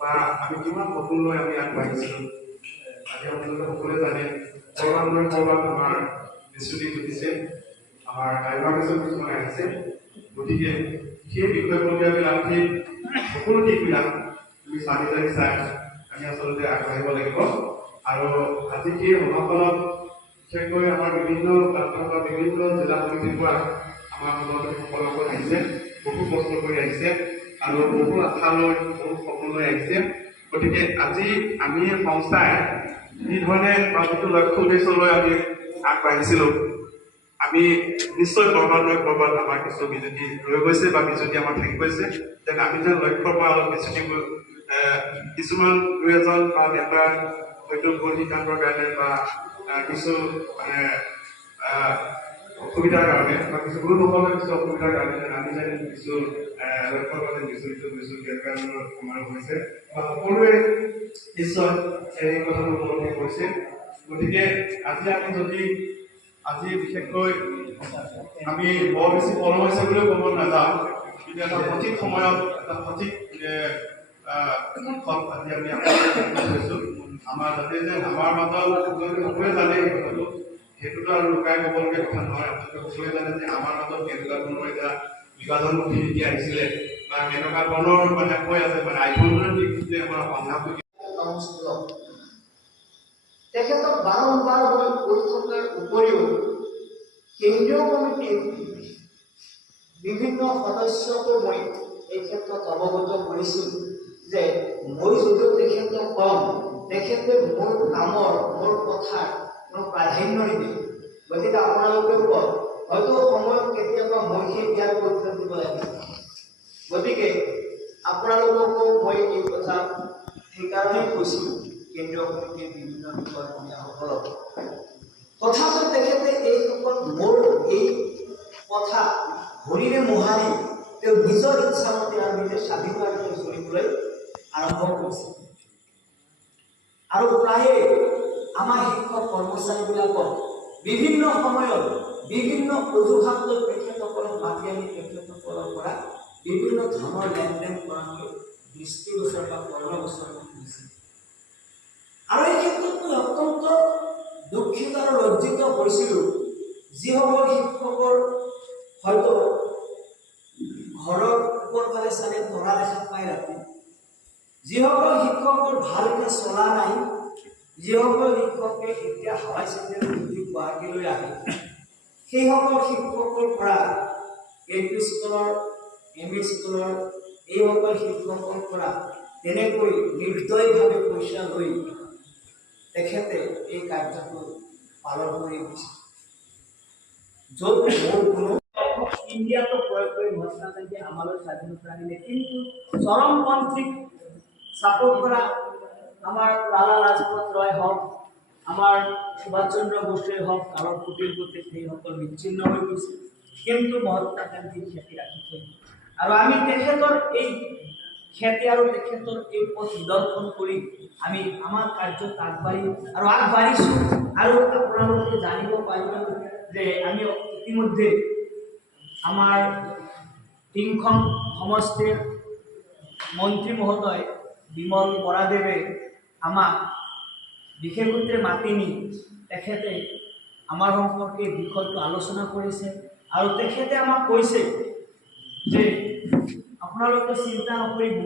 বা আমি কিমান সপোন লৈ আমি আগবাঢ়িছিলোঁ। আজি আপোনালোকে সকলোৱে জানে কৰবাত আমাৰ বিচ্যুতি ঘটিছে, আমাৰ ডাইভাৰ্গেশ্যন কিছুমান আহিছে। গতিকে সেই বিষয়ববীয়াবিলাক সেই সকলো দিশবিলাক আমি চালি জাৰি চাই আমি আচলতে আগবাঢ়িব লাগিব। আৰু আজি সেই সভাখনত বিশেষকৈ আমাৰ বিভিন্ন প্ৰান্তৰ বা বিভিন্ন জিলা সমিতিৰ পৰা আমাৰ সভাপতিসকলকো আহিছে, বহু কষ্ট কৰি আহিছে আৰু বহু আশা লৈ বহু সপোন লৈ আহিছে। গতিকে আজি আমি সংস্থাই যিধৰণে বা যিটো লক্ষ্য উদ্দেশ্য লৈ আমি আগবাঢ়িছিলোঁ, আমি নিশ্চয় কৰবাত আমাৰ কিছু বিজুতি ৰৈ গৈছে বা বিজুতি আমাৰ থাকি গৈছে। যেন আমি যেন লক্ষ্যৰ পৰা অলপ বিজুতি কিছুমান দুই এজন বা নেতা হয়তো ভুল সিদ্ধান্তৰ কাৰণে বা কিছু মানে অসুবিধাৰ কাৰণে বা কিছু ভুল নকলে কিছু অসুবিধাৰ কাৰণে আমি যেন কিছু লক্ষ্যৰ বাবে বিচলিত হৈছোঁ, তেনেকুৱা আমাৰ হৈছে বা সকলোৱে নিশ্চয় এই কথাটো উপলব্ধি কৰিছে। গতিকে আজি বিশেষকৈ আমি বৰ বেছি পলম হৈছে বুলিও ক'ব নাযাওঁ, কিন্তু এটা সঠিক সময়ত এটা সঠিক আজি আমি হৈছোঁ। আমাৰ যাতে যে আমাৰ মাজত সকলোৱে জানে এই কথাটো, সেইটোতো আৰু লুকাই ক'বলগীয়া কথা নহয়। আপোনালোকে সকলোৱে জানে যে আমাৰ মাজত কেনেকুৱা ধৰণৰ এটা বিভাজনমুখী নীতি আহিছিলে বা কেনেকুৱা ধৰণৰ মানে কৈ আছে মানে আইফোনৰ দিশটোতে আমাৰ সংঘাতটো তেখেতক বাৰম্বাৰ মই কৈ থকাৰ উপৰিও কেন্দ্ৰীয় কমিটিৰ বিভিন্ন সদস্যকো মই এই ক্ষেত্ৰত অৱগত কৰিছোঁ যে মই যদিও তেখেতক কম, তেখেতে মোৰ কামৰ মোৰ কথাৰ কোনো প্ৰাধান্য নিদিয়ে। গতিকে আপোনালোকেও কয় হয়তো সময়ত কেতিয়াবা মই সেই জ্ঞান পৰীক্ষা দিব লাগিব। গতিকে আপোনালোককো মই এই কথা সেইকাৰণেই কৈছোঁ কেন্দ্ৰীয় কমিটিৰ বিভিন্ন বিষয়ববীয়াসকলক। তথাপি তেখেতে এইসকল মোৰ এই কথা ভৰিৰে মোহাৰি তেওঁ নিজৰ ইচ্ছামতে আৰু নিজে স্বাধীনভাৱে চলিবলৈ আৰম্ভ কৰিছে। আৰু প্ৰায়ে আমাৰ শিক্ষক কৰ্মচাৰীবিলাকক বিভিন্ন সময়ত বিভিন্ন অজুহাত লৈ তেখেতসকলক মাতি আনি তেখেতসকলৰ পৰা বিভিন্ন ধৰণৰ লেনদেন কৰালৈ দৃষ্টিগোচৰ বা কৰ্ণগোচৰ কৰিছে। আৰু এই ক্ষেত্ৰত মই অত্যন্ত দুখিত আৰু লজ্জিত হৈছিলোঁ, যিসকল শিক্ষকৰ হয়তো ঘৰৰ ওপৰফালে চালে তৰা দেখা পায় ৰাতি, যিসকল শিক্ষকৰ ভালকৈ চলা নাই, যিসকল শিক্ষকে এতিয়া হাৱাই চেণ্ডেল পিন্ধি গুৱাহাটীলৈ আহে, সেইসকল শিক্ষকৰ পৰা LP স্কুলৰ ME স্কুলৰ এইসকল শিক্ষকৰ পৰা তেনেকৈ নিৰ্দয়ভাৱে পইচা লৈ তেখেতে এই কাৰ্যটো পালন কৰি গৈছে। য'ত মোৰ কোনো ইণ্ডিয়াটো প্ৰয়োগ কৰি মহাত্মা গান্ধীয়ে আমালৈ স্বাধীনতা আনিলে, কিন্তু চৰমপন্থীক ছাপোৰ্ট কৰা আমাৰ লালা লাজপত ৰয় হওক, আমাৰ সুভাষ চন্দ্ৰ বসুৱে হওক, কালৰ কুটিৰ প্ৰতি সেইসকল বিচ্ছিন্ন হৈ গৈছে, কিন্তু মহাত্মা গান্ধীৰ খ্যাতি ৰাখি থৈ গ'ল। আৰু আমি তেখেতৰ এই খ্যাতি আৰু তেখেতৰ এই পথ নিদৰ্শন কৰি আমি আমাৰ কাৰ্যত আগবাঢ়িছোঁ আৰু আপোনালোকে জানিব পাৰিব যে আমি ইতিমধ্যে আমাৰ তিনিখন সমষ্টিৰ মন্ত্ৰী মহোদয় বিমল বৰাদেৱে আমাক বিশেষ সূত্ৰে মাতি নি তেখেতে আমাৰ সম্পৰ্কে বিষয়টো আলোচনা কৰিছে আৰু তেখেতে আমাক কৈছে যে আপোনালোকে চিন্তা নকৰিব,